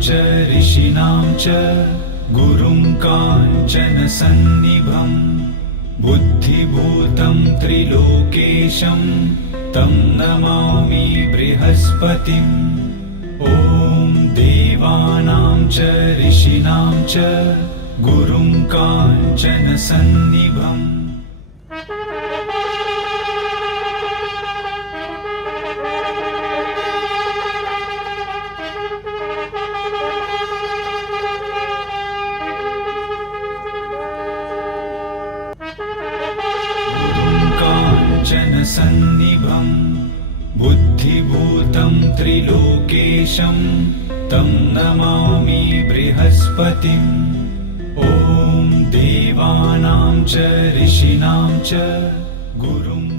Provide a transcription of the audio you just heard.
च ऋषीणां च गुरुं काञ्चनसन्निभं बुद्धिभूतं त्रिलोकेशं तं नमामि बृहस्पतिम्। ॐ देवानां च ऋषीणां च गुरुं काञ्चनसन्निभम्। काञ्चनसन्निभं बुद्धिभूतं त्रिलोकेशं तं नमामि बृहस्पतिम्। ॐ देवानां च ऋषीणां च गुरुं